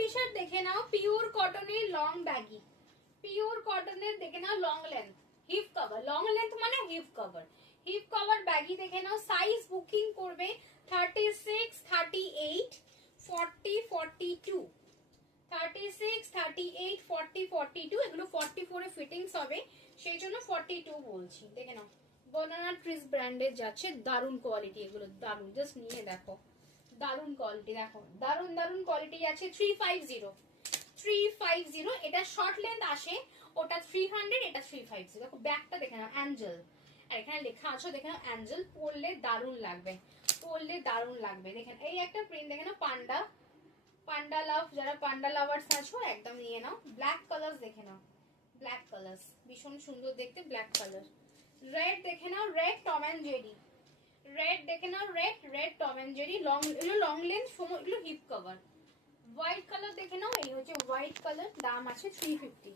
টি shirt দেখে নাও, pure কটনের লং ব্যাগি, পিওর কটনের দেখে নাও long length, hip cover, long length মানে hip cover, hip cover baggy দেখে নাও। সাইজ বুকিং করবে 36, 38, 40, 42, 36, 38, 40, 42, এগুলো 44 এ ফিটিংস হবে, সেই জন্য 42 বলছি। দেখে নাও, বানানা ট্রিস ব্র্যান্ডের যাচ্ছে, দারুন কোয়ালিটি, এগুলো দারুন, জাস্ট নিয়ে দেখো, দারুন কোয়ালিটি, দেখো দারুন দারুন কোয়ালিটি আছে। 350, 350, এটা শর্ট লেন্থ আসে, ওটা 300, এটা 350। দেখো ব্যাগটা দেখে নাও, অ্যাঞ্জেল, আর এখানে লেখা আছে দেখে নাও অ্যাঞ্জেল, পরলে দারুন লাগবে, পরলে দারুন লাগবে। দেখেন এই একটা প্রিন্ট দেখে নাও, পান্ডা, পান্ডা লাভ, যারা পান্ডা লাভার্স আছো একদম নিয়ে নাও। ব্ল্যাক কালার দেখে নাও, ব্ল্যাক কালার ভীষণ সুন্দর দেখতে, ব্ল্যাক কালার। রেড দেখে নাও, red Tom and Jerry, red দেখে নাও, red, red Tom and Jerry, long, এগুলো লং লেন্থ, এগুলো হিপ কভার। হোয়াইট কালার দেখে নাও, এই হচ্ছে হোয়াইট কালার, দাম আছে 350।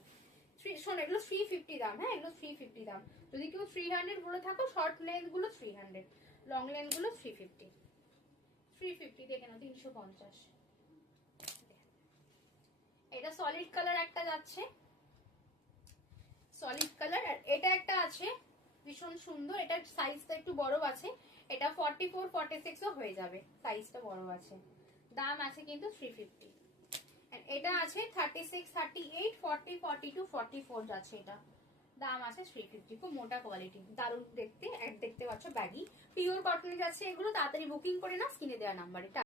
শোনো এগুলো 350 দাম, হ্যাঁ এগুলো 350 দাম। যদি কেউ 300 বলে থাকো, শর্ট লেন্থ গুলো 300, লং লেন্থ গুলো 350। 350 দেখে নাও, 350। এটা সলিড কালার একটা যাচ্ছে, সলিড কালার। আর এটা একটা আছে ভীষণ সুন্দর, এটার সাইজটা একটু বড় আছে, এটা 44, 46 ও হয়ে যাবে, সাইজটা বড় আছে, দাম আছে কিন্তু 350। এটা আছে 36, 38, 40, 42, 44 যাচ্ছে, এটা দাম আছে 350। খুব মোটা কোয়ালিটি, দারুণ দেখতে, দেখতে পাচ্ছ ব্যাগি, পিওর কটনের যাচ্ছে এগুলো। তাড়াতাড়ি বুকিং করে নাও স্ক্রিনে দেওয়া নাম্বারে।